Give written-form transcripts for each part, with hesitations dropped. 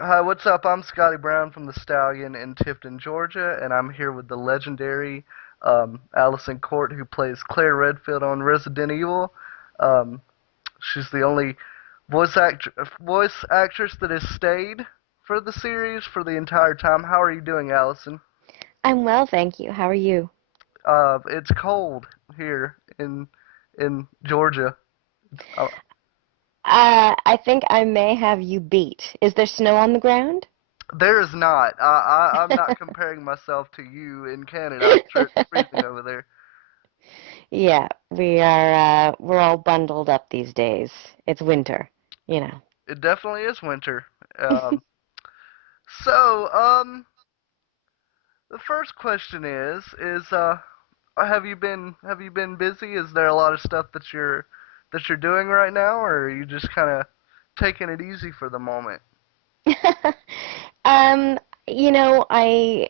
Hi, what's up? I'm Scotty Brown from the Stallion in Tifton, Georgia, and I'm here with the legendary Alyson Court, who plays Claire Redfield on Resident Evil. Um, she's the only voice actress that has stayed for the series for the entire time. How are you doing, Alyson? I'm well, thank you. How are you? It's cold here in Georgia. Uh, I think I may have you beat. Is there snow on the ground? there is not. I'm not comparing myself to you in Canada. I'm sure it's freezing over there. Yeah, we're all bundled up these days. It's winter, you know. It definitely is winter. Um, so, the first question is have you been busy? Is there a lot of stuff that you're doing right now, or are you just kind of taking it easy for the moment? Um, I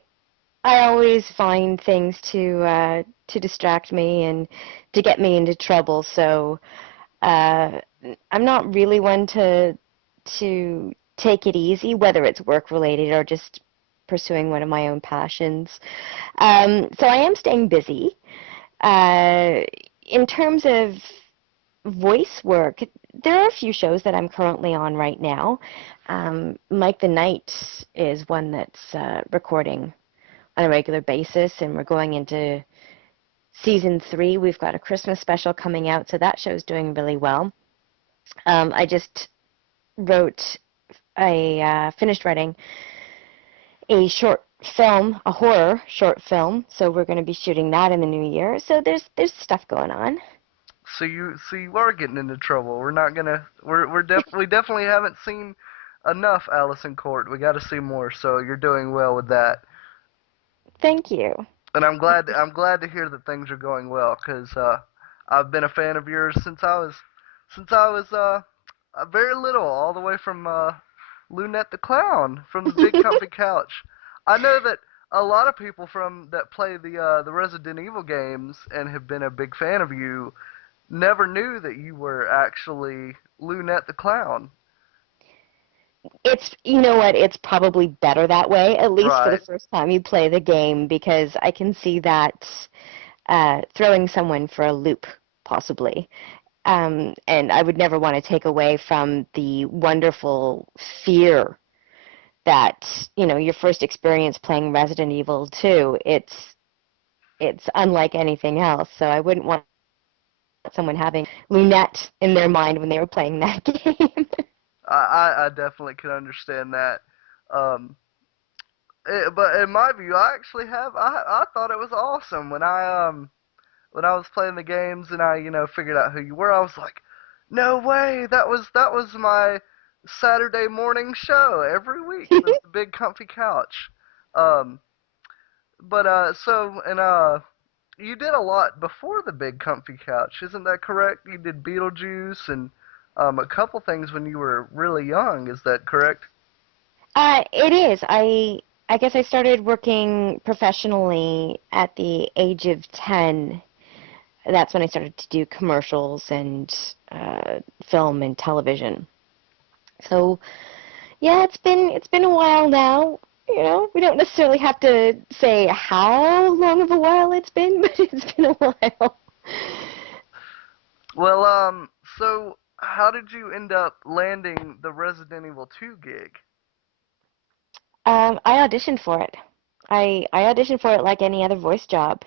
always find things to distract me and to get me into trouble. So, uh I'm not really one to take it easy, whether it's work related or just pursuing one of my own passions. So I am staying busy. Uh, in terms of voice work, there are a few shows that I'm currently on right now. Mike the Knight is one that's recording on a regular basis, and we're going into season 3. We've got a Christmas special coming out, so that show's doing really well. I just wrote finished writing a short film, a horror short film. So we're going to be shooting that in the new year. So there's stuff going on. So you are getting into trouble. We're not gonna we definitely haven't seen enough Allison Court. We got to see more. So you're doing well with that. Thank you. And I'm glad to hear that things are going well because I've been a fan of yours since I was very little, all the way from Lunette the Clown from the Big Comfy Couch. I know that a lot of people from that play the Resident Evil games and have been a big fan of you never knew that you were actually Lunette the Clown. It's, you know what, it's probably better that way, at least for the Right. first time you play the game, because I can see that throwing someone for a loop, possibly. And I would never want to take away from the wonderful fear that, your first experience playing Resident Evil 2, it's unlike anything else. So I wouldn't want someone having Lunette in their mind when they were playing that game. I definitely can understand that. Um, but in my view, I actually I thought it was awesome when I was playing the games and I figured out who you were. I was like, no way, that was my Saturday morning show every week was the Big Comfy Couch. Um, but you did a lot before the Big Comfy Couch, isn't that correct? You did Beetlejuice and a couple things when you were really young. Is that correct? It is. I guess I started working professionally at the age of 10. That's when I started to do commercials and film and television. So yeah, it's been a while now. We don't necessarily have to say how long of a while it's been, but it's been a while. Well, so how did you end up landing the Resident Evil 2 gig? I auditioned for it. I auditioned for it like any other voice job,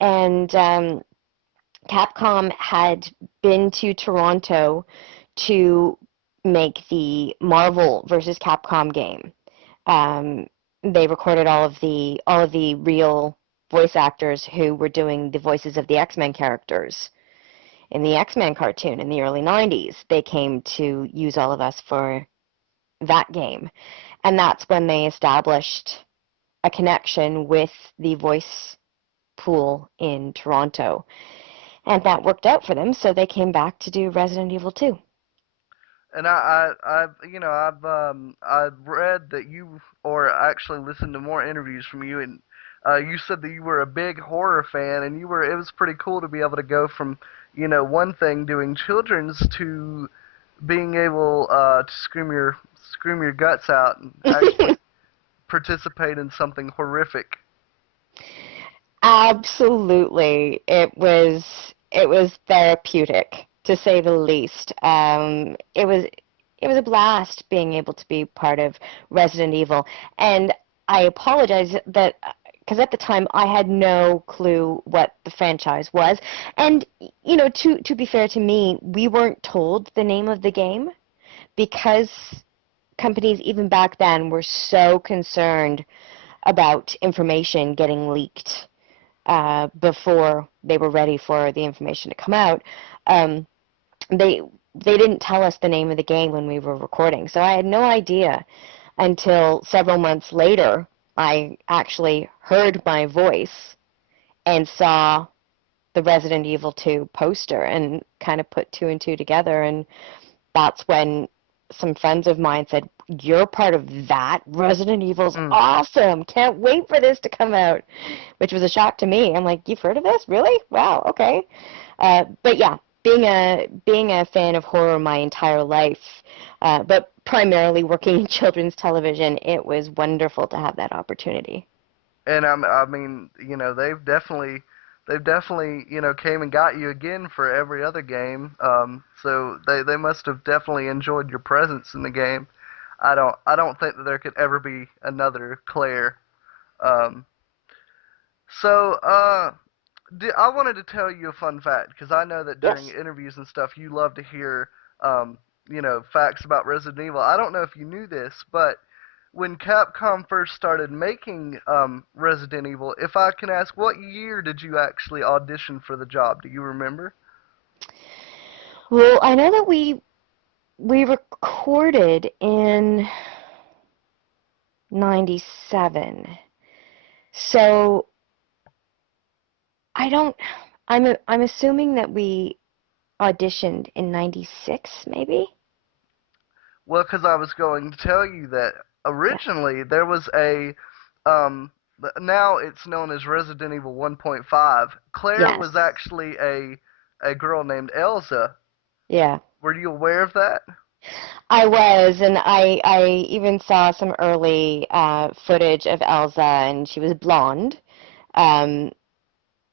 and Capcom had been to Toronto to make the Marvel versus Capcom game. Um, they recorded all of the real voice actors who were doing the voices of the X-Men characters in the X-Men cartoon in the early 90s. They came to use all of us for that game. And that's when they established a connection with the voice pool in Toronto. And that worked out for them, so they came back to do Resident Evil 2. And I've read that you, or actually listened to more interviews from you, and you said that you were a big horror fan, and it was pretty cool to be able to go from, one thing doing children's to being able to scream your guts out and actually participate in something horrific. Absolutely. It was therapeutic to say the least. It was a blast being able to be part of Resident Evil. And I apologize that because at the time I had no clue what the franchise was. And to be fair to me, we weren't told the name of the game because companies even back then were so concerned about information getting leaked before they were ready for the information to come out. Um, they didn't tell us the name of the game when we were recording, so I had no idea until several months later. I actually heard my voice and saw the Resident Evil 2 poster and kind of put two and two together, and that's when some friends of mine said, "You're part of that? Resident Evil's Mm. awesome. Can't wait for this to come out," which was a shock to me. I'm like, "You've heard of this? Really? Wow, okay." But yeah, being a fan of horror my entire life, but primarily working in children's television, it was wonderful to have that opportunity. And I mean, they've definitely, came and got you again for every other game. So they must have definitely enjoyed your presence in the game. I don't think that there could ever be another Claire. Um, so I wanted to tell you a fun fact because I know that during Yes. interviews and stuff you love to hear, facts about Resident Evil. I don't know if you knew this, but when Capcom first started making Resident Evil, if I can ask, what year did you actually audition for the job? Do you remember? Well, I know that we recorded in 97. So I don't I'm assuming that we auditioned in 96 maybe? Well, because I was going to tell you that Yeah. originally there was um, now it's known as Resident Evil 1.5. Claire Yes. was actually a girl named Elsa. Yeah. Were you aware of that? I was, and I even saw some early footage of Elsa, and she was blonde. Um,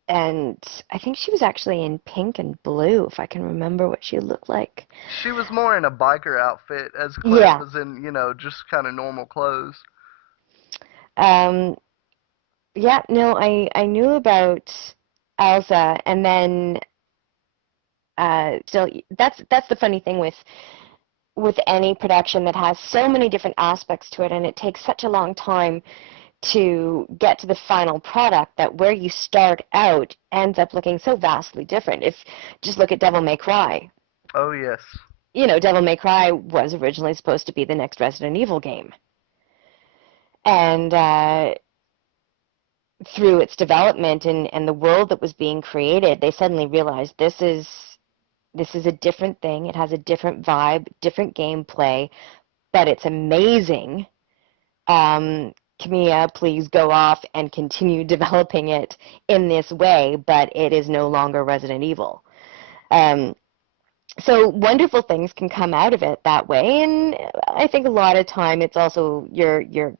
and I think she was actually in pink and blue, if I can remember what she looked like. She was more in a biker outfit, as Claire Yeah. was in, just kind of normal clothes. Um, yeah, no, I knew about Elsa, and then still, that's the funny thing with any production that has so many different aspects to it, and it takes such a long time to get to the final product that where you start out ends up looking so vastly different. If just look at Devil May Cry. Oh yes. Devil May Cry was originally supposed to be the next Resident Evil game, and through its development and the world that was being created, they suddenly realized this is a different thing. It has a different vibe, different gameplay, but it's amazing. Kamiya, please go off and continue developing it in this way, but it is no longer Resident Evil. Um, so wonderful things can come out of it that way, and I think a lot of time it's also you're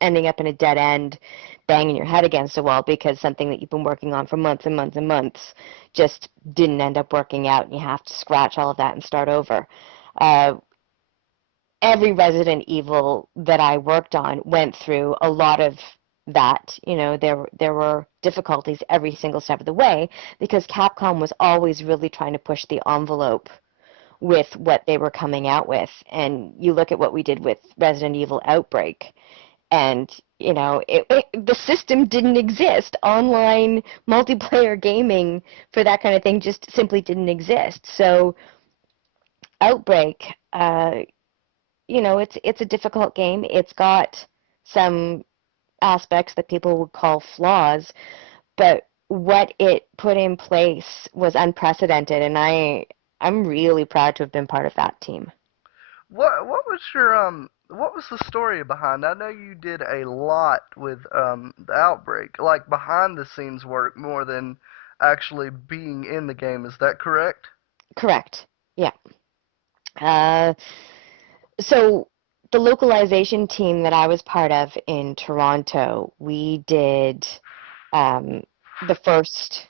ending up in a dead end, banging your head against a wall because something that you've been working on for months and months and months just didn't end up working out, and you have to scratch all of that and start over. Uh, every Resident Evil that I worked on went through a lot of that. There were difficulties every single step of the way because Capcom was always really trying to push the envelope with what they were coming out with. And you look at what we did with Resident Evil Outbreak, and the system didn't exist. Online multiplayer gaming for that kind of thing just simply didn't exist. So Outbreak, it's a difficult game. It's got some aspects that people would call flaws, but what it put in place was unprecedented, and I'm really proud to have been part of that team. What was the story behind? I know you did a lot with the Outbreak, like behind the scenes work more than actually being in the game. Is that correct? Correct. Yeah. Uh, so the localization team that I was part of in Toronto, we did um, the first,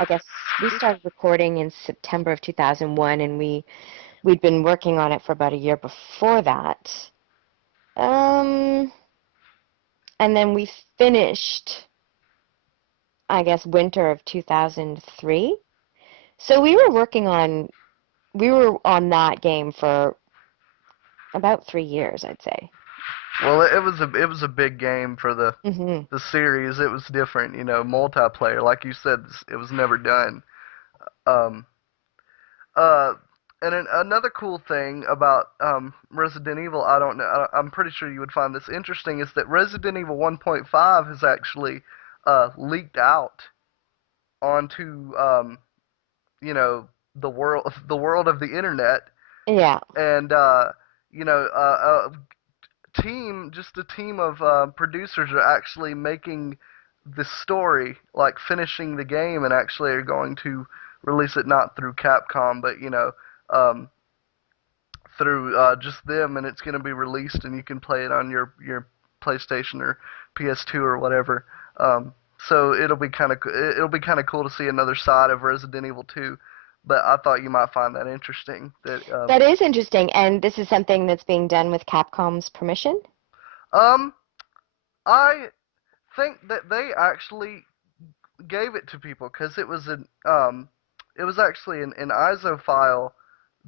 I guess we started recording in September of 2001, and we'd been working on it for about a year before that. Um, and then we finished, I guess, winter of 2003. So we were on that game for about 3 years, I'd say. Well, it was a big game for Hmm. the series. It was different, multiplayer. Like you said, it was never done. Um, uh, and another cool thing about Resident Evil, I don't know, I'm pretty sure you would find this interesting, is that Resident Evil 1.5 has actually leaked out onto you know the world of the internet, Yeah, and you know just a team of producers are actually making the story, like finishing the game, and actually are going to release it not through Capcom, but um, through just them, and it's going to be released, and you can play it on your PlayStation or PS2 or whatever. So it'll be kind of cool to see another side of Resident Evil 2. But I thought you might find that interesting. that is interesting, and this is something that's being done with Capcom's permission. Um I think that they actually gave it to people because it was actually an ISO file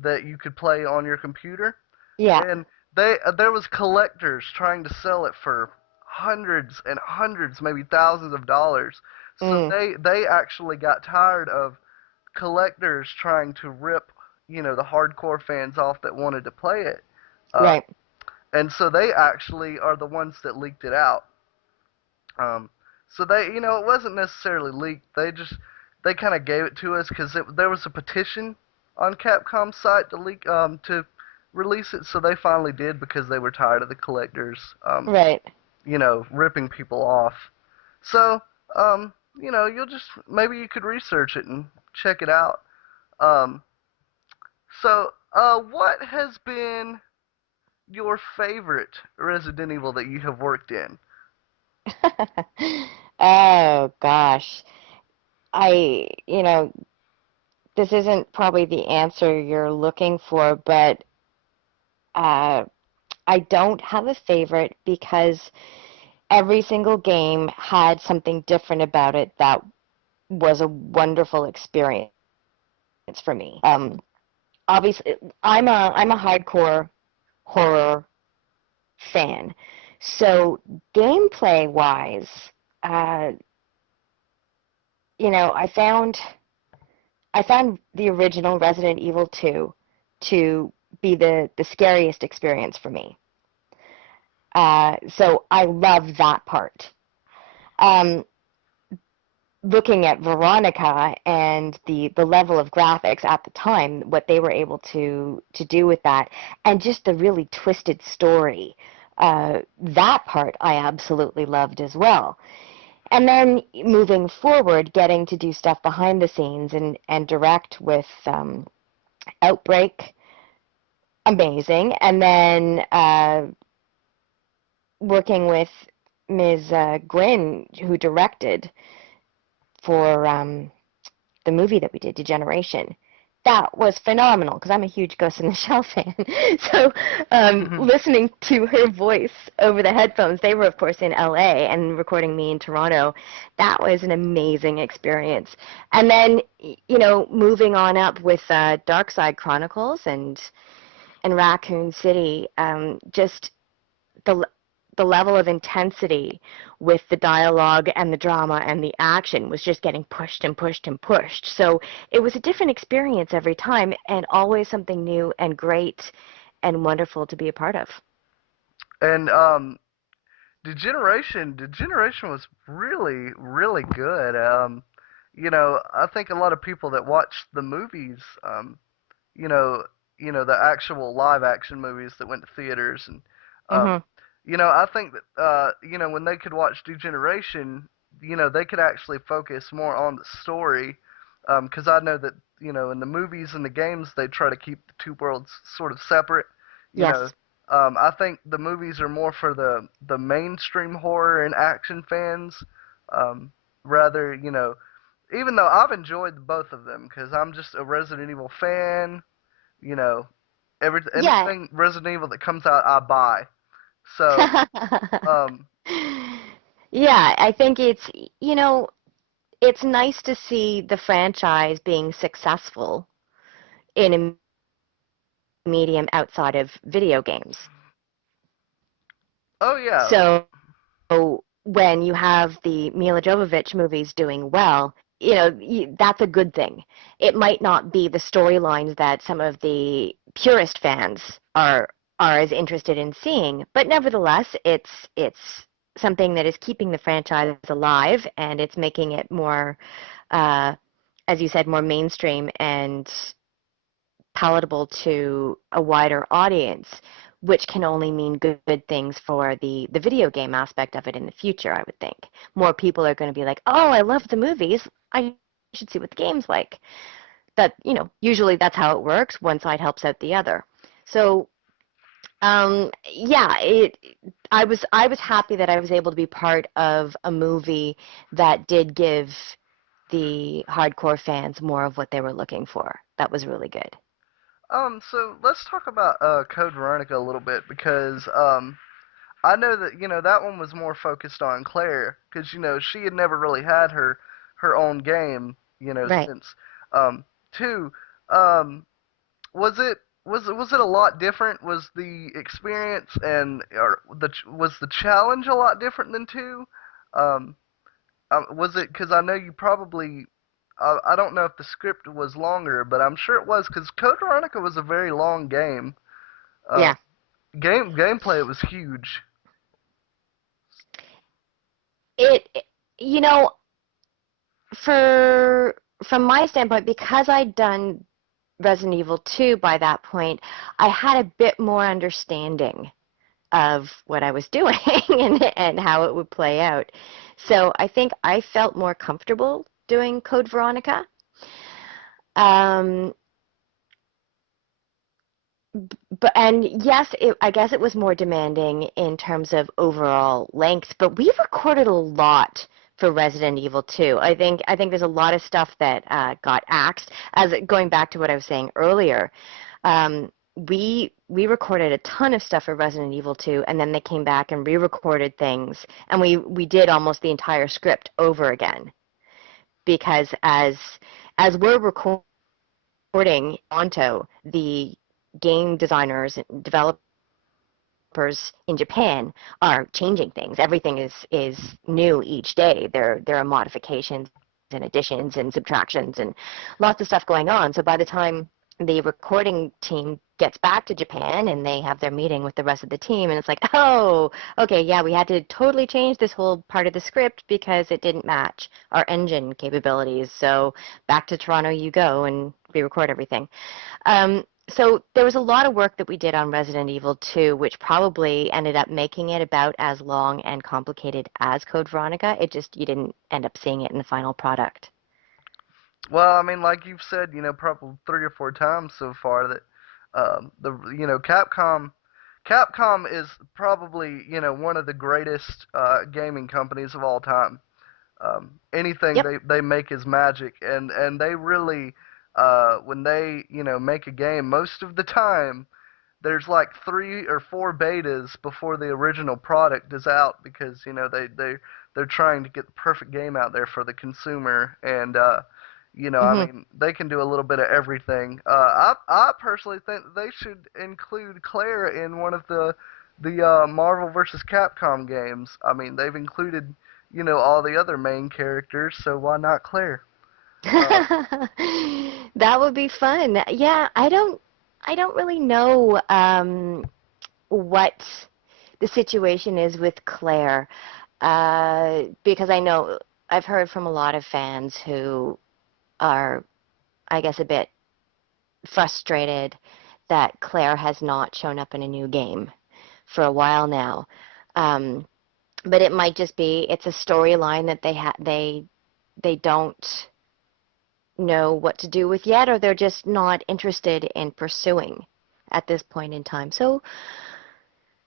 that you could play on your computer, Yeah. and there was collectors trying to sell it for hundreds and hundreds, maybe thousands of dollars. So Mm, they actually got tired of collectors trying to rip, the hardcore fans off that wanted to play it. Uh, right. and so they actually are the ones that leaked it out. Um, so it wasn't necessarily leaked. They kind of gave it to us because there was a petition on Capcom's site to release it. So they finally did because they were tired of the collectors, Right. ripping people off. So you'll just maybe you could research it and check it out. Um, what has been your favorite Resident Evil that you have worked in? Oh gosh. I, this isn't probably the answer you're looking for, but uh, I don't have a favorite because every single game had something different about it that was a wonderful experience for me. Obviously, I'm a hardcore horror fan, so gameplay wise, uh, I found the original Resident Evil 2 to be the scariest experience for me. So I love that part. Um, Looking at Veronica and the level of graphics at the time, what they were able to do with that, and just the really twisted story, that part I absolutely loved as well. And then moving forward, getting to do stuff behind the scenes and direct with Outbreak, amazing. And then working with Ms. Gwynn, who directed for the movie that we did, Degeneration. That was phenomenal because I'm a huge Ghost in the Shell fan. So listening to her voice over the headphones, they were, of course, in LA and recording me in Toronto. That was an amazing experience. And then, moving on up with Dark Side Chronicles and Raccoon City, just the the level of intensity with the dialogue and the drama and the action was just getting pushed and pushed and pushed. So it was a different experience every time and always something new and great and wonderful to be a part of. And Degeneration was really, really good. I think a lot of people that watched the movies, you know, the actual live action movies that went to theaters, and Hmm. um, I think that when they could watch Degeneration, they could actually focus more on the story, because I know that in the movies and the games they try to keep the two worlds sort of separate, you know, Yes. I think the movies are more for the mainstream horror and action fans. Um, rather, even though I've enjoyed both of them because I'm just a Resident Evil fan. You know, Yeah. anything Resident Evil that comes out, I buy. So, um, Yeah, I think you know, it's nice to see the franchise being successful in a medium outside of video games. oh yeah, So when you have the Mila Jovovich movies doing well, that's a good thing. It might not be the storylines that some of the purist fans are as interested in seeing, but nevertheless, it's something that is keeping the franchise alive and it's making it more, uh, as you said, more mainstream and palatable to a wider audience, which can only mean good things for the video game aspect of it in the future, I would think. More people are going to be like, oh, I love the movies. I should see what the game's like. Usually that's how it works. One side helps out the other. So, yeah, I was happy that I was able to be part of a movie that did give the hardcore fans more of what they were looking for. That was really good. so let's talk about Code Veronica a little bit because I know that that one was more focused on Claire because she had never really had her own game Right. since two. Um, was it a lot different? Was the experience and or was the challenge a lot different than two? Um, was it because I know you probably I don't know if the script was longer, but I'm sure it was because Code Veronica was a very long game. Uh, Yeah. gameplay it was huge. It, you know, for from my standpoint, because I'd done Resident Evil 2 by that point, I had a bit more understanding of what I was doing and how it would play out. So I think I felt more comfortable doing Code Veronica. Um, and yes, I guess it was more demanding in terms of overall length, but we recorded a lot for Resident Evil 2. I think there's a lot of stuff that got axed. As going back to what I was saying earlier, we recorded a ton of stuff for Resident Evil 2, and then they came back and re-recorded things, and we did almost the entire script over again because as we're recording Onto, the game designers and developers in Japan are changing things. Everything is new each day. There are modifications and additions and subtractions and lots of stuff going on. So by the time the recording team gets back to Japan and they have their meeting with the rest of the team and it's like, oh, okay, yeah, we had to totally change this whole part of the script because it didn't match our engine capabilities. So back to Toronto you go and re-record everything. So there was a lot of work that we did on Resident Evil 2, which probably ended up making it about as long and complicated as Code Veronica. It just, you didn't end up seeing it in the final product. Well, I mean, like you've said, probably 3 or 4 times so far that the Capcom is probably one of the greatest gaming companies of all time. Anything Yep. they make is magic, and they really when they make a game, most of the time there's like 3 or 4 betas before the original product is out because they're trying to get the perfect game out there for the consumer and I Hmm. mean they can do a little bit of everything. I personally think they should include Claire in one of the Marvel vs. Capcom games. I mean they've included all the other main characters, so why not Claire? Uh, That would be fun. Yeah, I don't really know what the situation is with Claire, because I know I've heard from a lot of fans who are, I guess, a bit frustrated that Claire has not shown up in a new game for a while now. Um, but it might just be it's a storyline that they don't know what to do with yet, or they're just not interested in pursuing at this point in time. So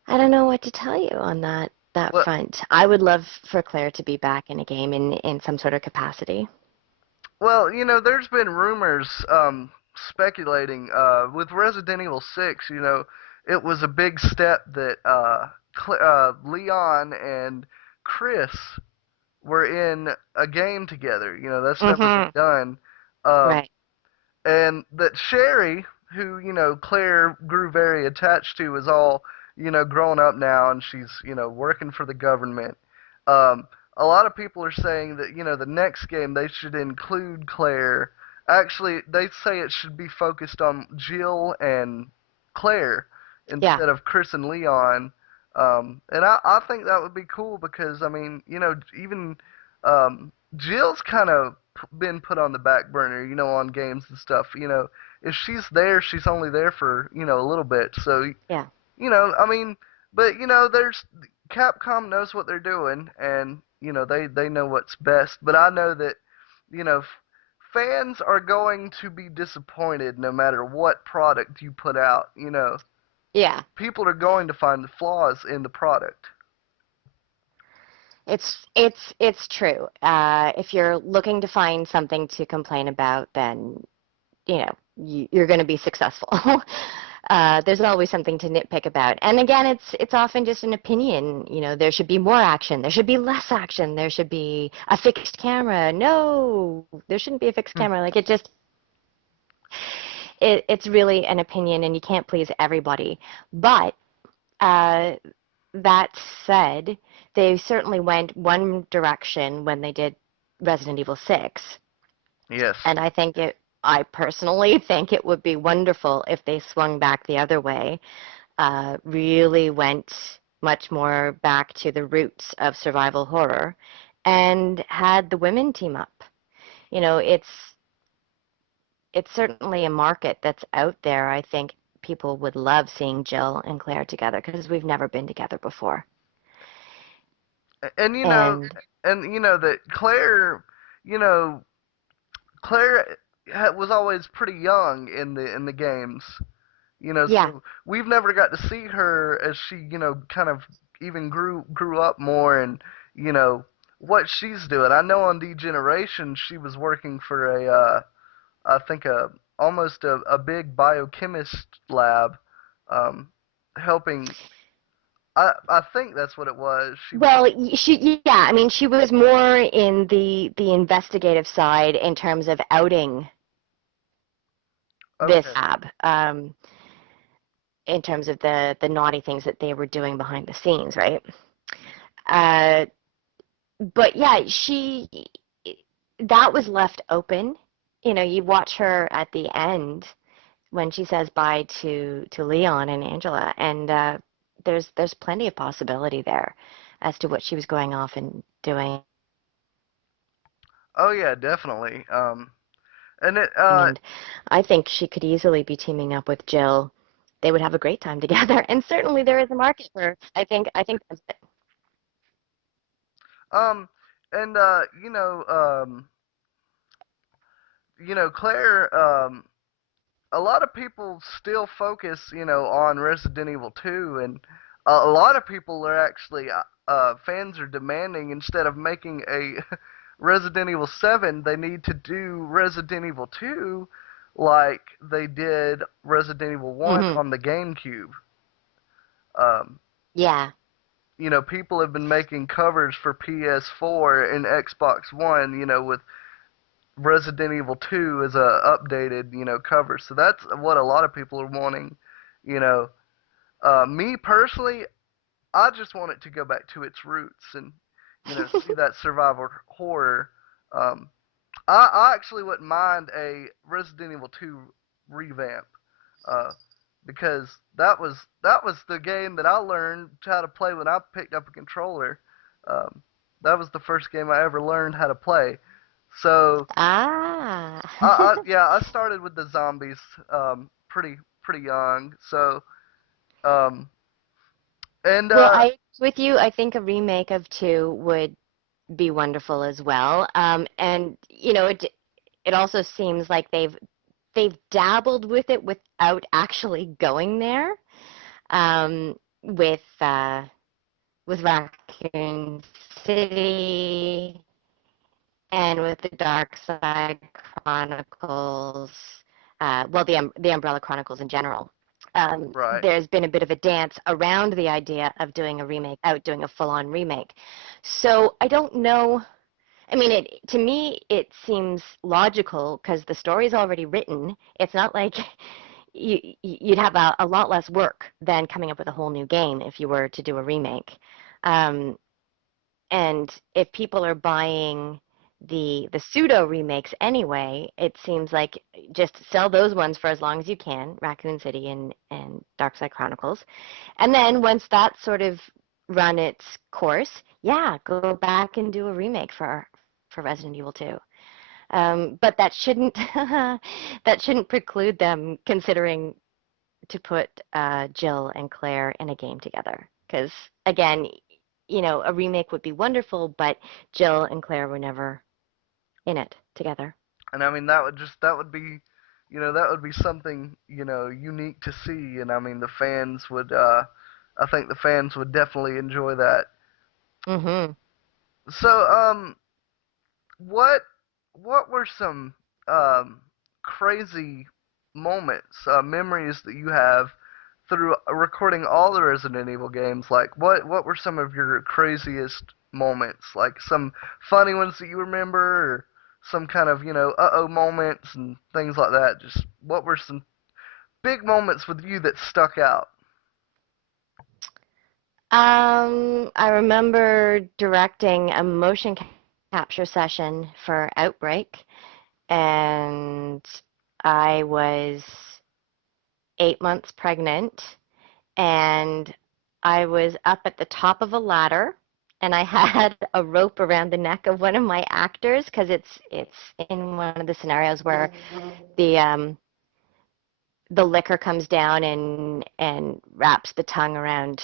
I don't know what to tell you on that Well, front. I would love for Claire to be back in a game in some sort of capacity. well, there's been rumors speculating with Resident Evil 6, it was a big step that Leon and Chris were in a game together. That's never been Mm-hmm. done. Um, Right. and that Sherry, who Claire grew very attached to, is all grown up now, and she's working for the government. Um, a lot of people are saying that the next game they should include Claire. Actually, they say it should be focused on Jill and Claire Yeah. instead of Chris and Leon. And I think that would be cool because I mean, even Jill's kind of been put on the back burner, on games and stuff. If she's there, she's only there for, a little bit. So, Yeah. I mean, but there's Capcom knows what they're doing, and they know what's best. But I know that, fans are going to be disappointed no matter what product you put out. Yeah. People are going to find the flaws in the product. It's true. If you're looking to find something to complain about, then you're going to be successful. There's always something to nitpick about. And again, it's often just an opinion. There should be more action. There should be less action. There should be a fixed camera. No, there shouldn't be a fixed camera. Like it's really an opinion, and you can't please everybody. But uh, that said, they certainly went one direction when they did Resident Evil 6, Yes. and I personally think it would be wonderful if they swung back the other way, really went much more back to the roots of survival horror, and had the women team up. You know, it's certainly a market that's out there. I think people would love seeing Jill and Claire together because we've never been together before. And And that you know, Claire was always pretty young in the games. yeah, So we've never got to see her as she, kind of even grew up more and, you know, what she's doing. I know on Degeneration she was working for I think almost a big biochemist lab, um, helping. I think that's what it was. She was. well, yeah, I mean, she was more in the investigative side in terms of outing this Okay. lab, in terms of the naughty things that they were doing behind the scenes, right? Uh, but yeah, that was left open. You watch her at the end when she says bye to Leon and Angela, and there's plenty of possibility there as to what she was going off and doing. Oh yeah, definitely. And it And I think she could easily be teaming up with Jill. They would have a great time together, and certainly there is a market for her. I think that's it. um and Claire, a lot of people still focus, on Resident Evil 2, and a lot of people are actually, fans are demanding instead of making a Resident Evil 7, they need to do Resident Evil 2 like they did Resident Evil 1 Hmm. on the GameCube. Um, Yeah. People have been making covers for PS4 and Xbox One, with Resident Evil 2 as a updated, cover. So that's what a lot of people are wanting. You know, me personally, I just want it to go back to its roots and, see that survival horror. Um, I actually wouldn't mind a Resident Evil 2 revamp, uh, because that was the game that I learned how to play when I picked up a controller. Um, that was the first game I ever learned how to play. So Ah. yeah, I started with the zombies pretty young. So um, and Well, I with you. I think a remake of two would be wonderful as well. And it also seems like they've dabbled with it without actually going there. Um, with with Raccoon City and with the Dark Side Chronicles, well, the Umbrella Chronicles in general. Right. There's been a bit of a dance around the idea of doing a remake, out doing a full-on remake. So I don't know. I mean, to me, it seems logical because the story's already written. It's not like you'd have a lot less work than coming up with a whole new game if you were to do a remake. Um, and if people are buying the pseudo remakes anyway, it seems like just sell those ones for as long as you can, Raccoon City and Darkside Chronicles. And then once that's sort of run its course, yeah, go back and do a remake for Resident Evil 2. But that shouldn't that shouldn't preclude them considering to put Jill and Claire in a game together. Because again, a remake would be wonderful, but Jill and Claire were never in it together. And I mean that would be, that would be something, unique to see, and I mean the fans would, I think the fans would definitely enjoy that. Mm-hmm. So, what what were some crazy moments, memories that you have through recording all the Resident Evil games? Like, what were some of your craziest moments? Like some funny ones that you remember, or some kind of, uh-oh moments and things like that. Just what were some big moments with you that stuck out? I remember directing a motion capture session for Outbreak, and I was 8 months pregnant, and I was up at the top of a ladder, and I had a rope around the neck of one of my actors because it's in one of the scenarios where the the liquor comes down and wraps the tongue around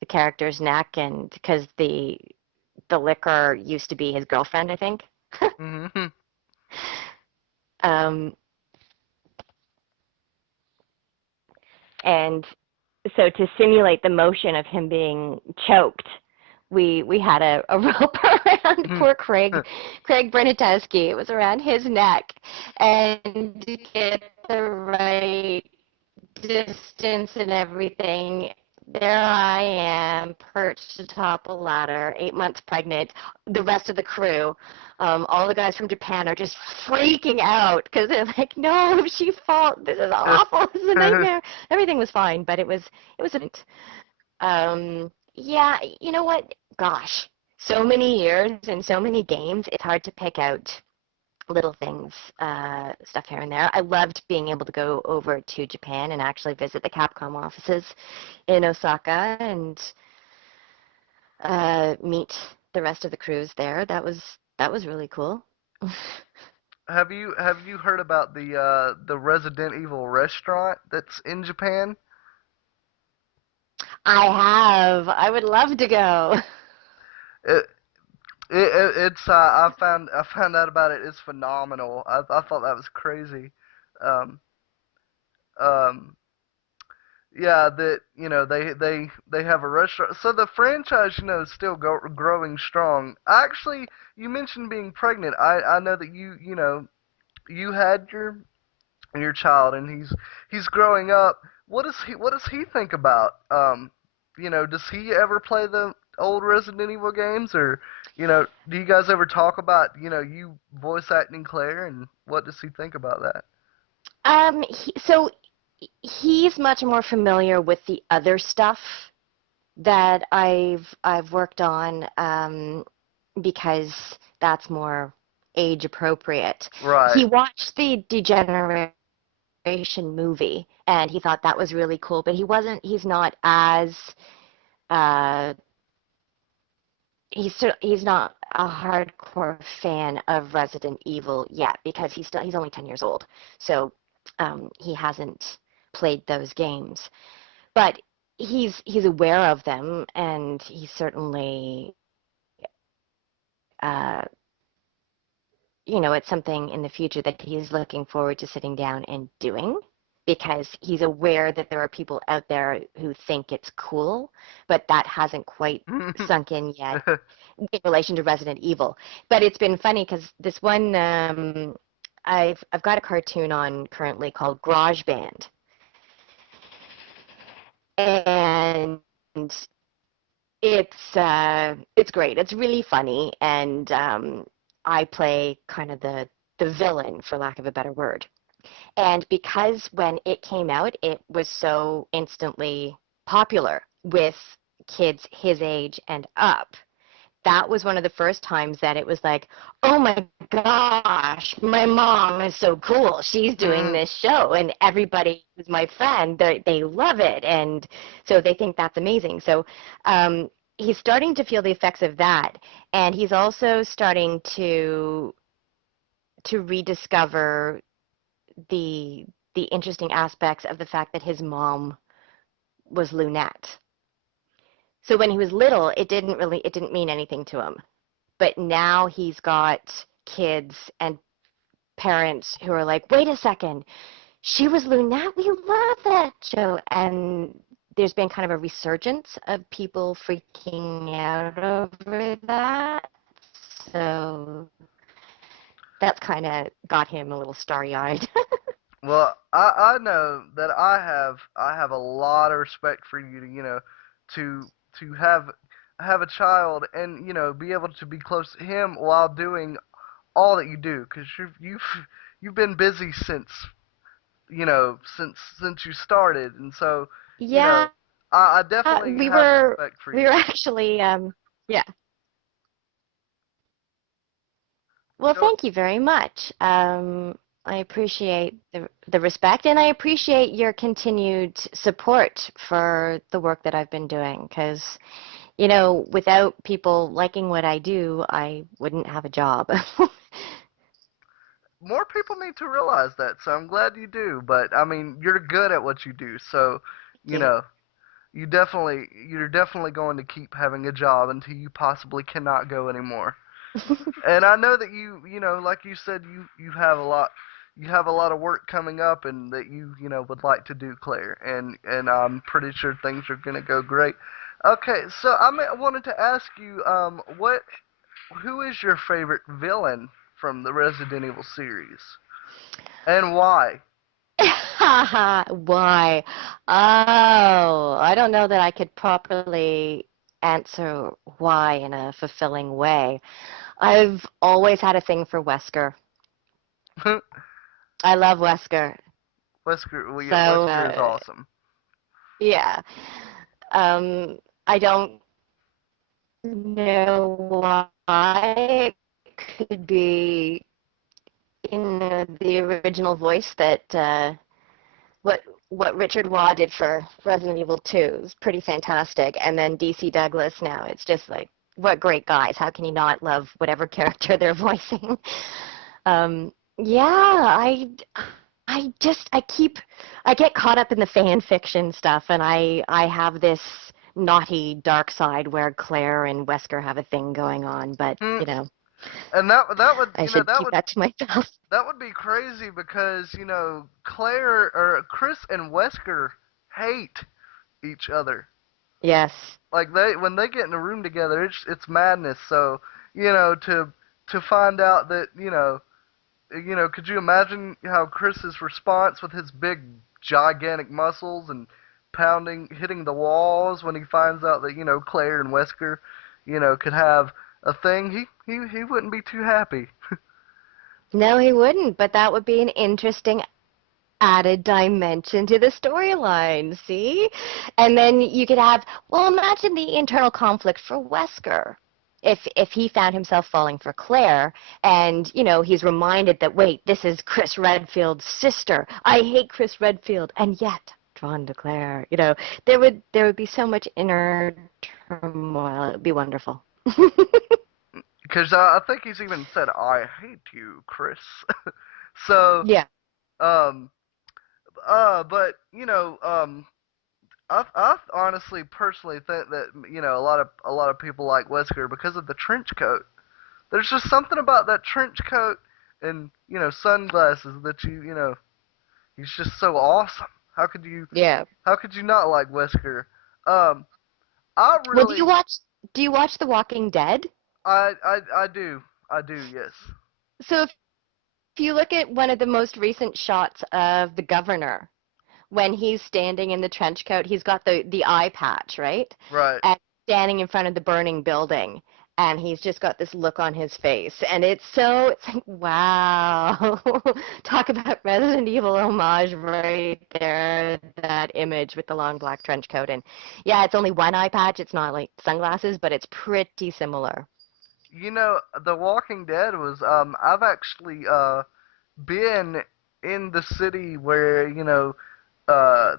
the character's neck, and because the liquor used to be his girlfriend, I think. Hmm. um, and so to simulate the motion of him being choked, we had a rope around poor Craig Brenatowski. It was around his neck, and to get the right distance and everything, there I am, perched atop a ladder, 8 months pregnant. The rest of the crew, all the guys from Japan are just freaking out because they're like, "No, she falls. This is awful. This is a nightmare." Everything was fine, but it was an. Yeah, you know what? Gosh, so many years and so many games, it's hard to pick out little things, stuff here and there. I loved being able to go over to Japan and actually visit the Capcom offices in Osaka and meet the rest of the crews there. That was really cool. Have you heard about the Resident Evil restaurant that's in Japan? I have. I would love to go. It, it's I found out about it. It's phenomenal. I thought that was crazy. Um um yeah, that they have a restaurant. So the franchise, is still growing strong. Actually, you mentioned being pregnant. I know that you had your child, and he's growing up. What does he think about, does he ever play the old Resident Evil games, or do you guys ever talk about, you voice acting Claire, and what does he think about that? So he's much more familiar with the other stuff that I've worked on, because that's more age appropriate. Right. He watched the Degeneration movie and he thought that was really cool, but he's not as uh he's not a hardcore fan of Resident Evil yet because he's only 10 years old. So he hasn't played those games. But he's aware of them, and he's certainly uh it's something in the future that he's looking forward to sitting down and doing. because he's aware that there are people out there who think it's cool, but that hasn't quite sunk in yet in relation to Resident Evil. But it's been funny because this one, I've got a cartoon on currently called Garage Band, and it's great. It's really funny, and I play kind of the villain, for lack of a better word. And because when it came out, it was so instantly popular with kids his age and up, that was one of the first times that it was like, oh my gosh, my mom is so cool. She's doing this show, and everybody who's my friend, they love it, and so they think that's amazing. So he's starting to feel the effects of that, and he's also starting to rediscover the the interesting aspects of the fact that his mom was Lunette. So when he was little, it didn't mean anything to him. But now he's got kids and parents who are like, wait a second, she was Lunette. We love that show. And there's been kind of a resurgence of people freaking out over that. So that's kind of got him a little starry-eyed. Well, I know that I have a lot of respect for you to to have a child and be able to be close to him while doing all that you do because you've been busy since since you started, and so you know Yeah, I definitely we have were respect for we were you. actually yeah. Well, Go. thank you very much. I appreciate the respect, and I appreciate your continued support for the work that I've been doing. Because, without people liking what I do, I wouldn't have a job. More people need to realize that, so I'm glad you do. But I mean, you're good at what you do, so you Thank know you're definitely going to keep having a job until you possibly cannot go anymore. you. And I know that like you said, you have a lot of work coming up, and that would like to do, Claire. And I'm pretty sure things are gonna go great. Okay, so wanted to ask you, who is your favorite villain from the Resident Evil series, and why? Why? Oh, I don't know that I could properly answer why in a fulfilling way. I've always had a thing for Wesker. I love Wesker. Wesker, well, So, yeah, Wesker is awesome. yeah. Um, I don't know why. It could be in the original voice that what what Richard Waugh did for Resident Evil 2 is pretty fantastic. And then DC Douglas now, it's just like, what great guys. How can you not love whatever character they're voicing? Yeah, I get caught up in the fan fiction stuff, and I have this naughty dark side where Claire and Wesker have a thing going on, but Hmm. And that would I should keep that to myself. that would be crazy because Claire or Chris and Wesker hate each other. Yes. Like when they get in a room together, it's madness. So to find out that could you imagine how Chris's response with his big gigantic muscles and hitting the walls when he finds out that Claire and Wesker could have a thing? He wouldn't be too happy. No, he wouldn't, but that would be an interesting added dimension to the storyline, see? And then you could have, well, imagine the internal conflict for Wesker. If he found himself falling for Claire and, he's reminded that, wait, this is Chris Redfield's sister. I hate Chris Redfield, and yet drawn to Claire. There would be so much inner turmoil. It would be wonderful. Because I think he's even said, "I hate you, Chris." So, Yeah. um, but I honestly, personally think that a lot of people like Wesker because of the trench coat. There's just something about that trench coat and sunglasses that He's just so awesome. How could you Yeah. how could you not like Wesker? Um, I Well, really do you watch The Walking Dead? I do. I do, yes. So if you look at one of the most recent shots of the governor, when he's standing in the trench coat, he's got the eye patch, right? Right. And standing in front of the burning building, and he's just got this look on his face, and it's like wow, talk about Resident Evil homage right there. That image with the long black trench coat, and yeah, it's only one eye patch. It's not like sunglasses, but it's pretty similar. You know, The Walking Dead was I've actually been in the city where,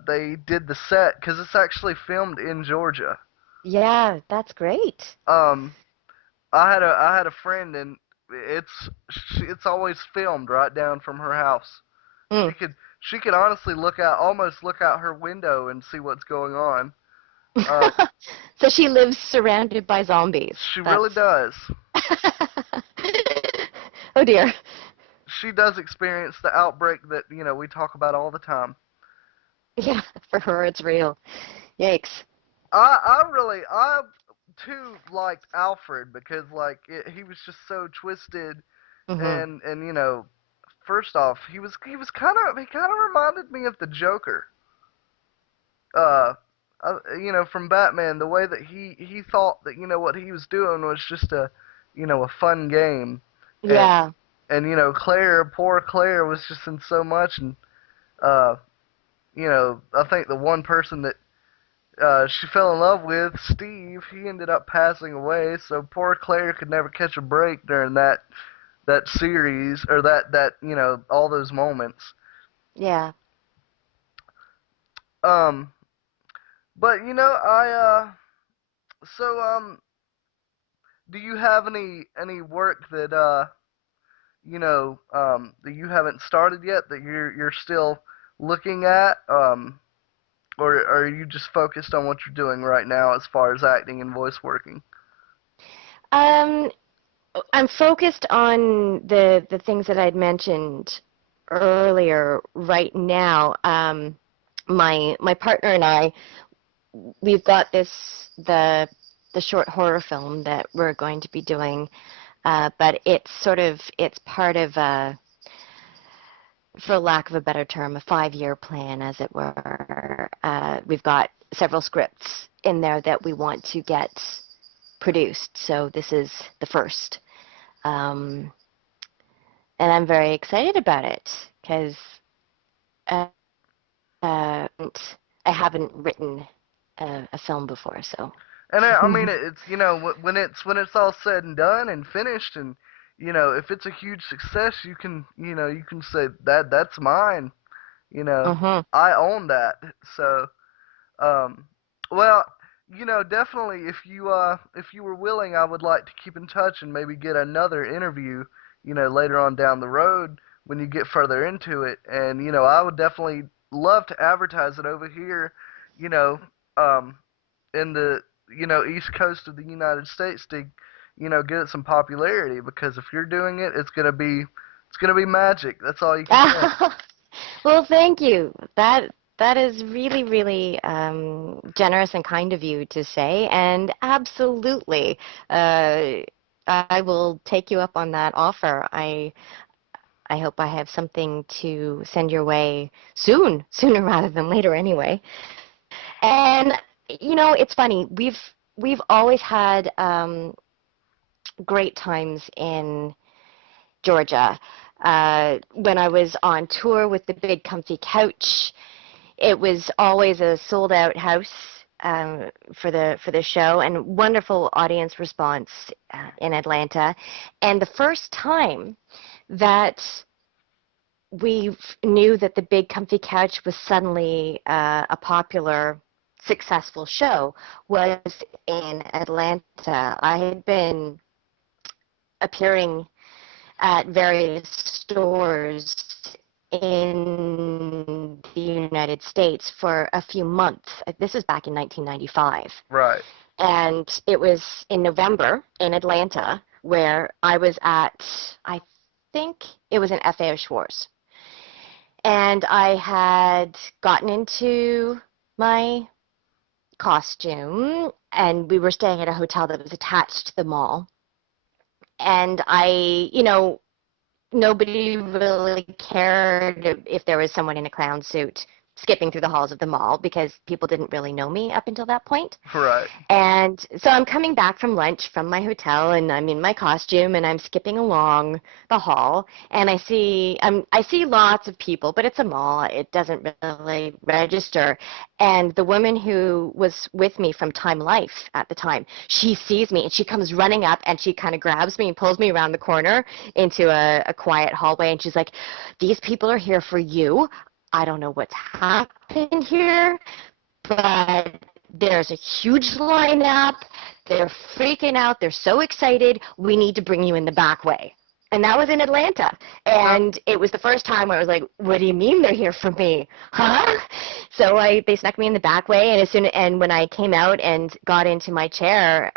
they did the set cuz it's actually filmed in Georgia. Yeah, that's great. Um I had a friend and it's always filmed right down from her house. Mm. She could honestly almost look out her window and see what's going on. Uh, So she lives surrounded by zombies. she really That's does. oh dear. She does experience the outbreak that we talk about all the time. Yeah, for her it's real. Yikes. I too liked Alfred because he was just so twisted Mhm. and first off he kind of reminded me of the Joker. Uh, from Batman, the way that he thought that what he was doing was just a fun game, and Yeah. Poor Claire was just in so much, and uh, I think the one person that she fell in love with, Steve, he ended up passing away, so poor Claire could never catch a break during that series or that all those moments. Yeah. Um, but I so do you have any work that that you haven't started yet that you're still looking at or are you just focused on what you're doing right now as far as acting and voice working? Um I'm focused on the things that I'd mentioned earlier right now. My partner and I, we've got the short horror film that we're going to be doing, but it's part of a, for lack of a better term, a 5-year plan, as it were. We've got several scripts in there that we want to get produced, so this is the first. Um, and I'm very excited about it because uh, I haven't written a film before, so. And I mean, it's when it's all said and done and finished, and if it's a huge success, you can say that's mine. You know, Mhm. I own that. So, um, well, definitely if you were willing, I would like to keep in touch and maybe get another interview. Later on down the road when you get further into it, and I would definitely love to advertise it over here. You know, um, in the East Coast of the United States to get it some popularity because if you're doing it, it's gonna be magic. That's all you can say. Well, thank you. That is really, really generous and kind of you to say, and absolutely, uh, I will take you up on that offer. I hope I have something to send your way soon, sooner rather than later, anyway. And it's funny. We've always had great times in Georgia. When I was on tour with the Big Comfy Couch, it was always a sold out house for the show, and wonderful audience response in Atlanta. And the first time that we knew that the Big Comfy Couch was suddenly a popular, successful show was in Atlanta. I had been appearing at various stores in the United States for a few months. This was back in 1995. Right. And it was in November in Atlanta where I was at, I think it was an FAO Schwartz. and I had gotten into my costume, and we were staying at a hotel that was attached to the mall. And nobody really cared if there was someone in a clown suit skipping through the halls of the mall because people didn't really know me up until that point. Right. And so I'm coming back from lunch from my hotel, and I'm in my costume, and I'm skipping along the hall, and I see lots of people, but it's a mall. It doesn't really register. And the woman who was with me from Time Life at the time, she sees me, and she comes running up, and she kind of grabs me and pulls me around the corner into a quiet hallway, and she's like, "These people are here for you. I don't know what's happened here, but there's a huge lineup. They're freaking out. They're so excited. We need to bring you in the back way." And that was in Atlanta. So, And it was the first time where I was like, "What do you mean they're here for me? Huh?" So they snuck me in the back way, and when I came out and got into my chair,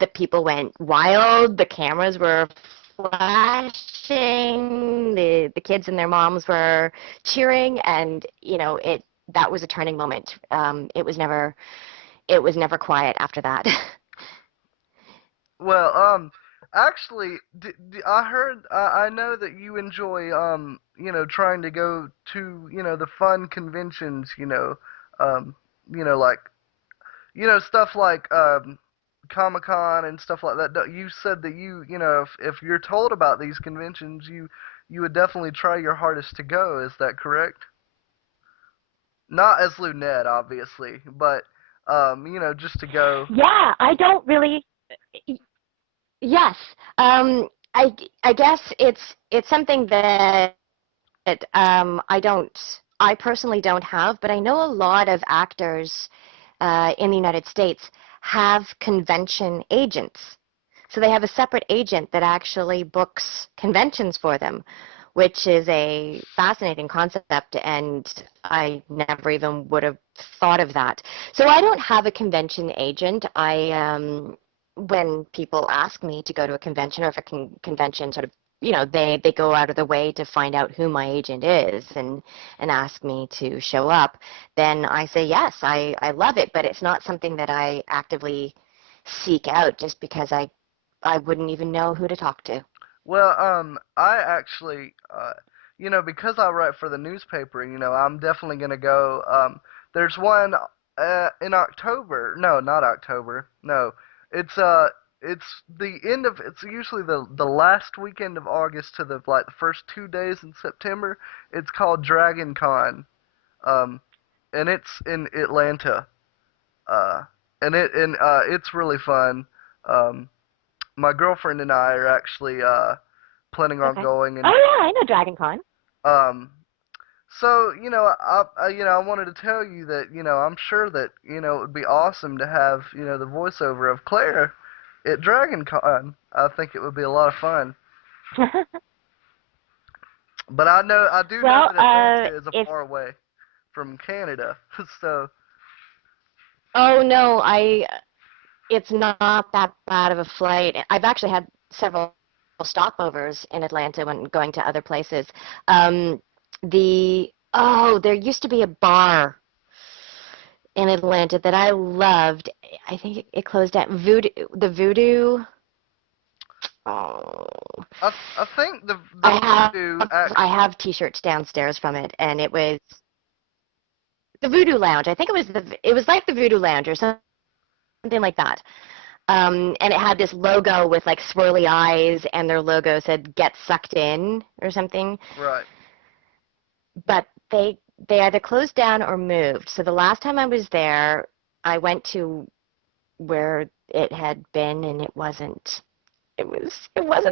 the people went wild. The cameras were flashing. The kids and their moms were cheering, and it that was a turning moment. It was never quiet after that. well, actually, I heard, I know that you enjoy, trying to go to, the fun conventions, um, like, stuff like, Comic Con and stuff like that. You said that if you're told about these conventions, you would definitely try your hardest to go. Is that correct? Not as Lunette, obviously, but just to go. Yeah, I don't really. Yes, I guess it's something that I personally don't have, but I know a lot of actors in the United States have convention agents. So they have a separate agent that actually books conventions for them, which is a fascinating concept, and I never even would have thought of that. So I don't have a convention agent. When people ask me to go to a convention, or if a convention sort of, they go out of the way to find out who my agent is and ask me to show up, then I say yes, I love it, but it's not something that I actively seek out just because I wouldn't even know who to talk to. Well, I actually, because I write for the newspaper, I'm definitely gonna go. There's one in October. No, not October. No, it's it's the end of. It's usually the last weekend of August to the first 2 days in September. It's called Dragon Con, um, and it's in Atlanta. Uh, and it's really fun. Um, my girlfriend and I are actually planning on Okay. going, and Oh yeah, I know Dragon Con. um so I wanted to tell you that I'm sure that it would be awesome to have the voiceover of Claire at Dragon Con. I think it would be a lot of fun. But I do know Well, that Atlanta is a if far away from Canada. So oh no, I it's not that bad of a flight. I've actually had several stopovers in Atlanta when going to other places. Um, there used to be a bar in Atlanta that I loved. I think it closed at Voodoo, the Voodoo. Oh, I think the I Voodoo have act I have T-shirts downstairs from it, and it was the Voodoo Lounge. I think it was like the Voodoo Lounge or something like that. And it had this logo with like swirly eyes, and their logo said "Get Sucked In" or something. right. But they either closed down or moved. So the last time I was there, I went to where it had been, and it wasn't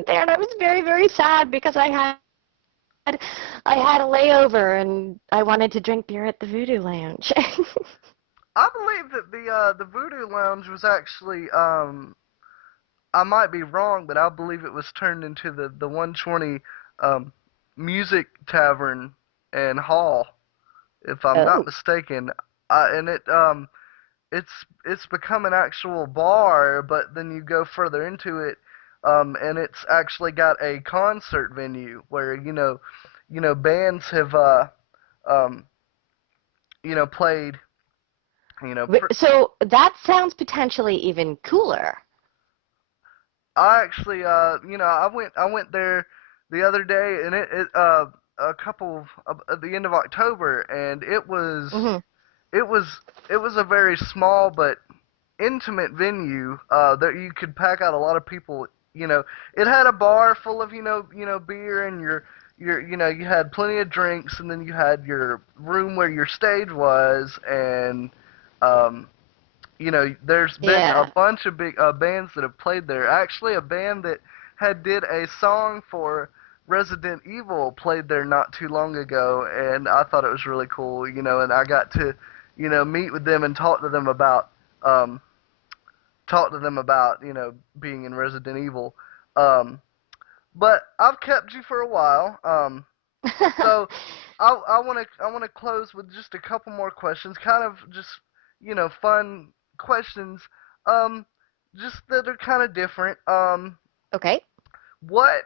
there, and I was very very sad because I had a layover, and I wanted to drink beer at the Voodoo Lounge. I believe that the Voodoo Lounge was actually I might be wrong, but I believe it was turned into the 120 um, Music Tavern and Hall, if I'm not Oh. mistaken. And it's become an actual bar, but then you go further into it, and it's actually got a concert venue where bands have um, played. You know, So that sounds potentially even cooler. I actually, I went there the other day, and it a couple at the end of October, and Hmm. it was it was a very small but intimate venue that you could pack out a lot of people. It had a bar full of beer, and you had plenty of drinks, and then you had your room where your stage was, and um, there's been a Yeah. bunch of big bands that have played there. Actually, a band that had did a song for Resident Evil played there not too long ago, and I thought it was really cool. And I got to, meet with them and um, talk to them about, being in Resident Evil. Um, but I've kept you for a while. So I want to close with just a couple more questions, kind of just fun questions, um, just that are kind of different. Okay. What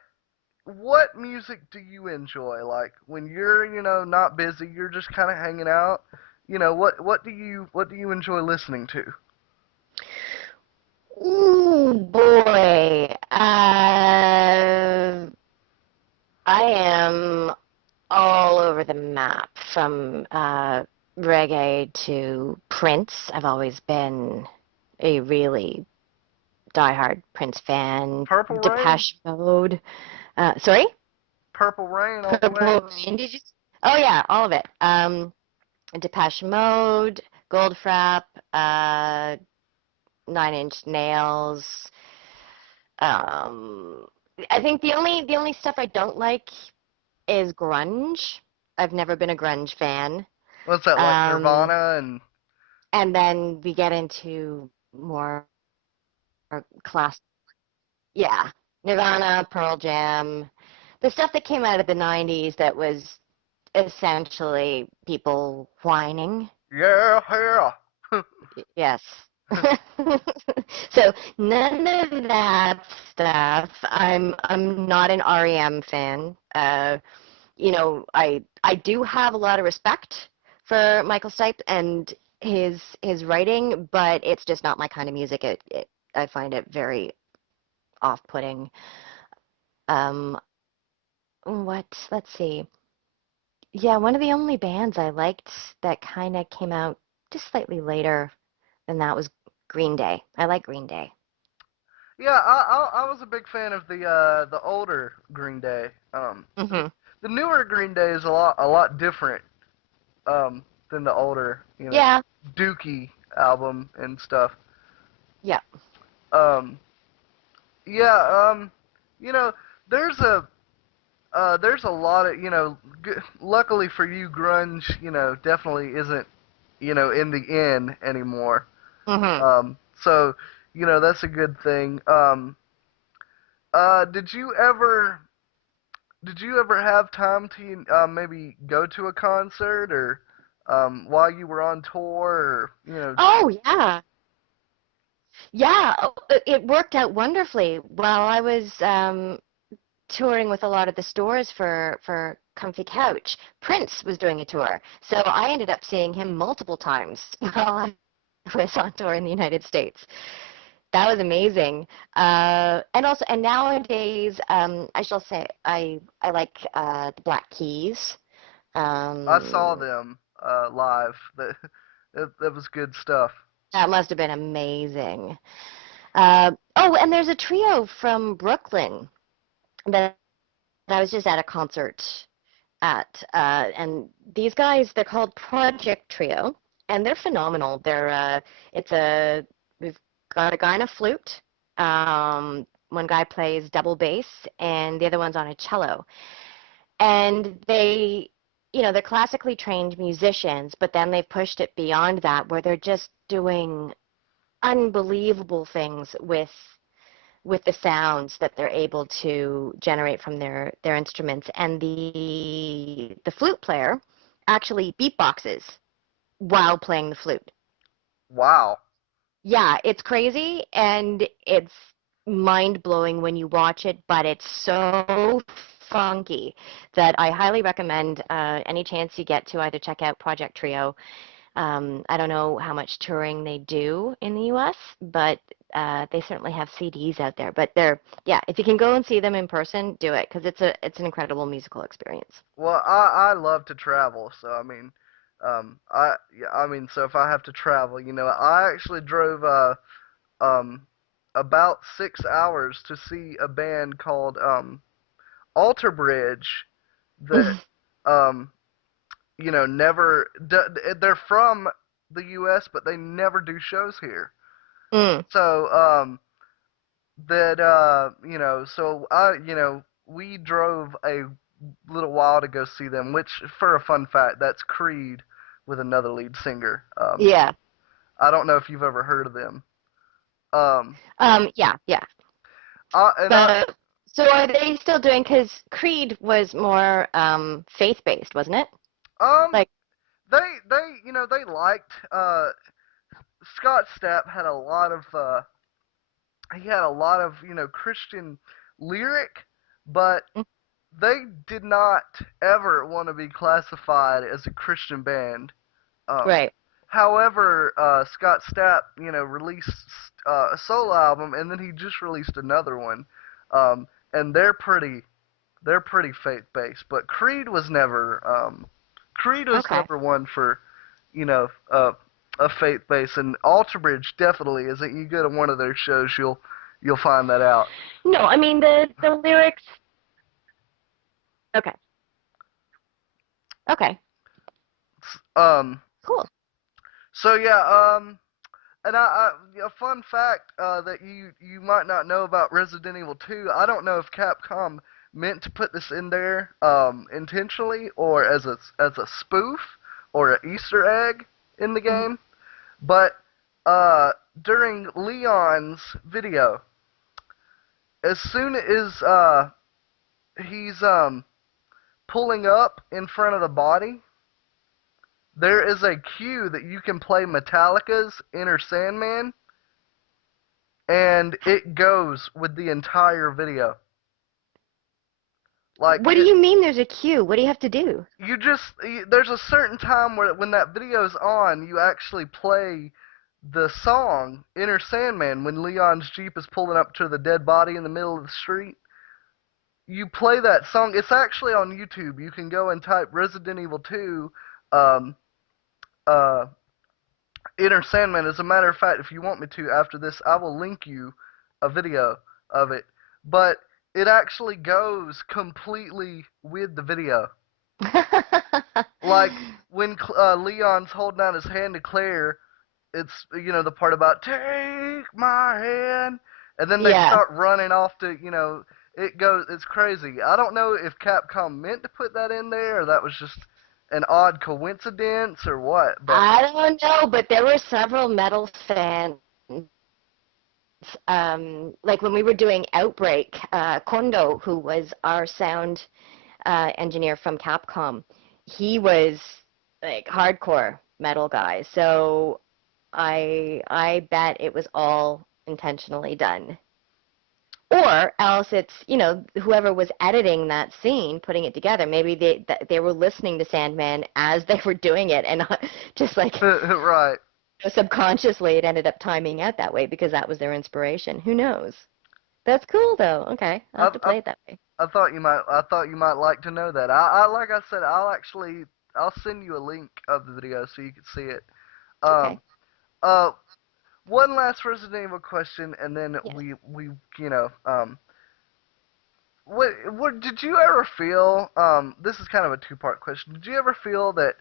what music do you enjoy? Like when you're not busy, you're just kind of hanging out. What do you enjoy listening to? Ooh, boy. I am all over the map from reggae to Prince. I've always been a really diehard Prince fan. Purple Rain, Depeche Mode. Sorry? Purple Rain all the way. Purple Rain, did you? Oh, yeah, all of it. Depeche Mode, Goldfrapp, Nine Inch Nails. Um, I think the only stuff I don't like is grunge. I've never been a grunge fan. What's that like? Um, Nirvana and and then we get into more class, yeah, Nirvana, Pearl Jam, the stuff that came out of the 90s that was essentially people whining. yeah, yeah. Yes. So none of that stuff. I'm not an REM fan. I do have a lot of respect for Michael Stipe and his writing, but it's just not my kind of music. I find it very off-putting. Um, let's see. Yeah, one of the only bands I liked that kind of came out just slightly later than that was Green Day. I like Green Day. Yeah, I was a big fan of the older Green Day. Hmm. The newer Green Day is a lot different than the older, Yeah, Dookie album and stuff. yeah. Um, yeah, you know, there's a lot of luckily for you, grunge definitely isn't in the in anymore. Hmm. So that's a good thing. Uh, did you ever did you ever have time to maybe go to a concert or while you were on tour or Oh, yeah. Yeah, it worked out wonderfully. While I was touring with a lot of the stores for Comfy Couch, Prince was doing a tour. So I ended up seeing him multiple times while I was on tour in the United States. That was amazing. And nowadays, I shall say I like the Black Keys. I saw Um, them live. That was good stuff. that must have been amazing. Oh, and there's a trio from Brooklyn that I was just at a concert at, and these guys, they're called Project Trio, and they're phenomenal. It's a, we've got a guy on a flute, one guy plays double bass, and the other one's on a cello. And they're classically trained musicians, but then they've pushed it beyond that, where they're just doing unbelievable things with the sounds that they're able to generate from their instruments. And the flute player actually beatboxes while playing the flute. Wow. Yeah, it's crazy and it's mind blowing when you watch it, but it's so funky that I highly recommend any chance you get to either check out Project Trio. I don't know how much touring they do in the U.S., but they certainly have CDs out there. But yeah, if you can go and see them in person, do it because it's an incredible musical experience. Well, I love to travel, so I mean, yeah, I mean, so if I have to travel, I actually drove um about 6 hours to see a band called Alter Bridge that um never they're from the U.S. but they never do shows here. Mm, So that so we drove a little while to go see them, which for a fun fact, that's Creed with another lead singer. yeah. I don't know if you've ever heard of them. Um, Yeah, yeah. I, and I But so are they still doing? Because Creed was more faith-based, wasn't it? um Like, they liked Scott Stapp had a lot of Christian lyric, but mm, they did not ever want to be classified as a Christian band. Um, right. However, Scott Stapp, released a solo album, and then he just released another one, and they're pretty faith based. But Creed was Okay. never one for, you know, uh, a faith base, and Alter Bridge definitely isn't. You go to one of their shows, you'll find that out. No, I mean the lyrics. Okay. Okay. Um, Cool. so yeah, and a fun fact that you might not know about Resident Evil 2. I don't know if Capcom meant to put this in there intentionally or as a spoof or an Easter egg in the Mhm. game, but uh, during Leon's video, as soon as he's pulling up in front of the body, there is a cue that you can play Metallica's Inner Sandman, and it goes with the entire video. Like What do it, you mean there's a queue? What do you have to do? there's a certain time where when that video's on, you actually play the song Inner Sandman when Leon's Jeep is pulling up to the dead body in the middle of the street. You play that song. It's actually on YouTube. You can go and type Resident Evil 2 um, uh, Inner Sandman. As a matter of fact, if you want me to, after this, I will link you a video of it. But it actually goes completely with the video. Like when Leon's holding out his hand to Claire, it's the part about take my hand, and then they Yeah. start running off to it's crazy. I don't know if Capcom meant to put that in there or that was just an odd coincidence or what, but I don't know, but there were several metal fans. Like when we were doing Outbreak, Kondo, who was our sound engineer from Capcom, he was like hardcore metal guy. So I bet it was all intentionally done. Or else it's, whoever was editing that scene, putting it together, maybe they were listening to Sandman as they were doing it and just like right. subconsciously it ended up timing out that way because that was their inspiration. Who knows? That's cool though. Okay, I'll I, have to I play it that way. I thought you might like to know that. I like I said, I'll send you a link of the video so you can see it. Okay. Um, uh, One last Resident Evil question, and then Yes. we what did you ever feel? This is kind of a two-part question. Did you ever feel that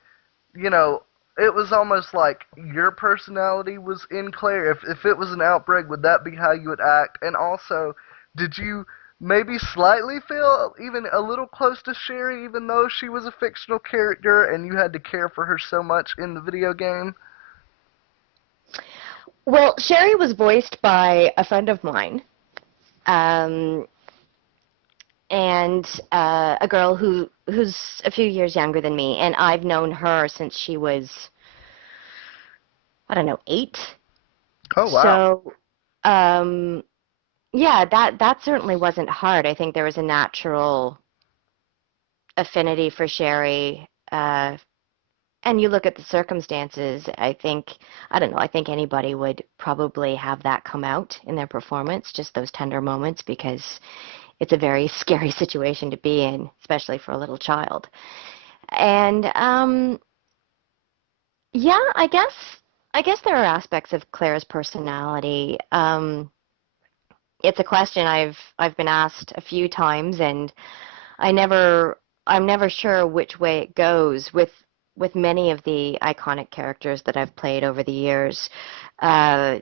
you know it was almost like your personality was in Claire? If it was an outbreak, would that be how you would act? And also, did you maybe slightly feel even a little close to Sherry, even though she was a fictional character and you had to care for her so much in the video game? Well, Sherry was voiced by a friend of mine, um, and a girl who's a few years younger than me, and I've known her since she was, I don't know, 8. Oh wow. So, yeah, that certainly wasn't hard. I think there was a natural. affinity for Sherry, and you look at the circumstances, I don't know, I think anybody would probably have that come out in their performance, just those tender moments, because it's a very scary situation to be in, especially for a little child. And yeah, I guess there are aspects of Claire's personality. It's a question I've been asked a few times, and I never I'm never sure which way it goes with many of the iconic characters that I've played over the years. Uh,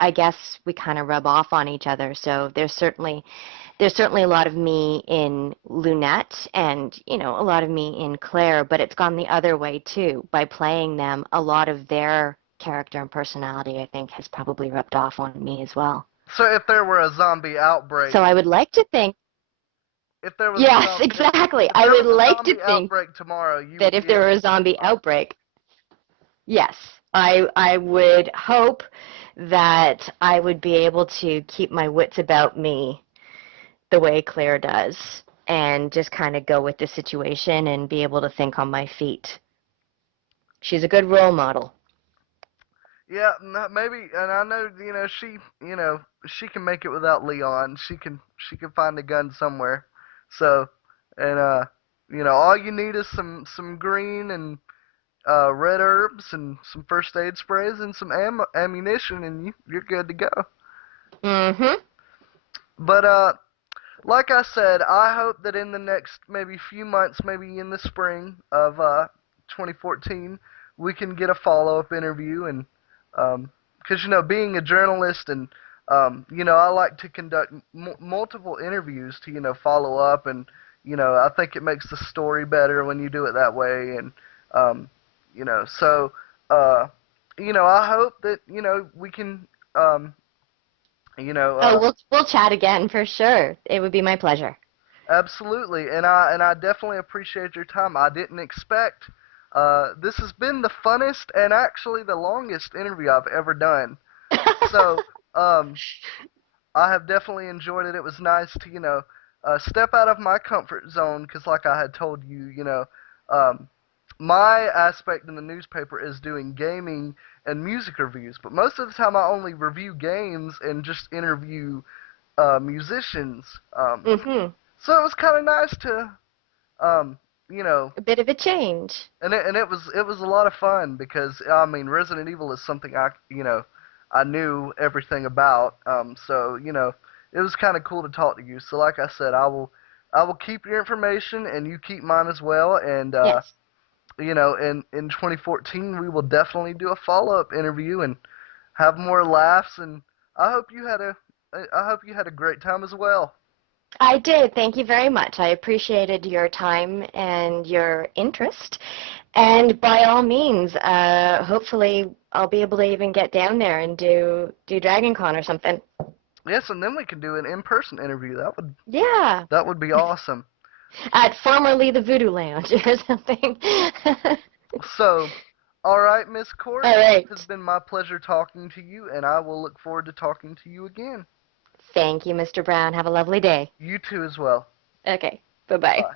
I guess we kind of rub off on each other. So there's certainly a lot of me in Lunette and, a lot of me in Claire, but it's gone the other way too. By playing them, a lot of their character and personality, I think, has probably rubbed off on me as well. So if there were a zombie outbreak, So I would like to think, if there was a yes, zombie, exactly. if I there would was a like to zombie think outbreak tomorrow, you that would if be there were able a to zombie survive. outbreak, yes, I would hope that I would be able to keep my wits about me the way Claire does and just kind of go with the situation and be able to think on my feet. She's a good role model. Yeah, maybe, and I know, she can make it without Leon. She can find a gun somewhere. So, and all you need is some green and red herbs and some first aid sprays and some ammunition, and you're good to go. Mm-hmm. But like I said, I hope that in the next maybe few months, maybe in the spring of 2014, we can get a follow-up interview. And because being a journalist, and I like to conduct multiple interviews to follow up. And I think it makes the story better when you do it that way. And um, so uh, I hope that we can um, you know Oh, uh, we'll chat again for sure. It would be my pleasure. Absolutely, and I definitely appreciate your time. I didn't expect. This has been the funnest and actually the longest interview I've ever done. So, um, I have definitely enjoyed it. It was nice to, step out of my comfort zone because, like I had told you, um, my aspect in the newspaper is doing gaming and music reviews. But most of the time, I only review games and just interview musicians. Mm-hmm. So it was kind of nice to, um, you know, A bit of a change. and it was a lot of fun because I mean Resident Evil is something I knew everything about. So it was kind of cool to talk to you. So like I said, I will keep your information and you keep mine as well. And Yes. in 2014 we will definitely do a follow-up interview and have more laughs. And I hope you had a I hope you had a great time as well. I did. Thank you very much. I appreciated your time and your interest. And by all means, hopefully I'll be able to even get down there and do Dragon Con or something. Yes, and then we can do an in-person interview. That would Yeah, that would be awesome. at formerly the Voodoo Lounge or something. So, all right, Miss Court, All it has right. been my pleasure talking to you, and I will look forward to talking to you again. Thank you, Mr. Brown. Have a lovely day. You too as well. Okay. Bye-bye. Bye.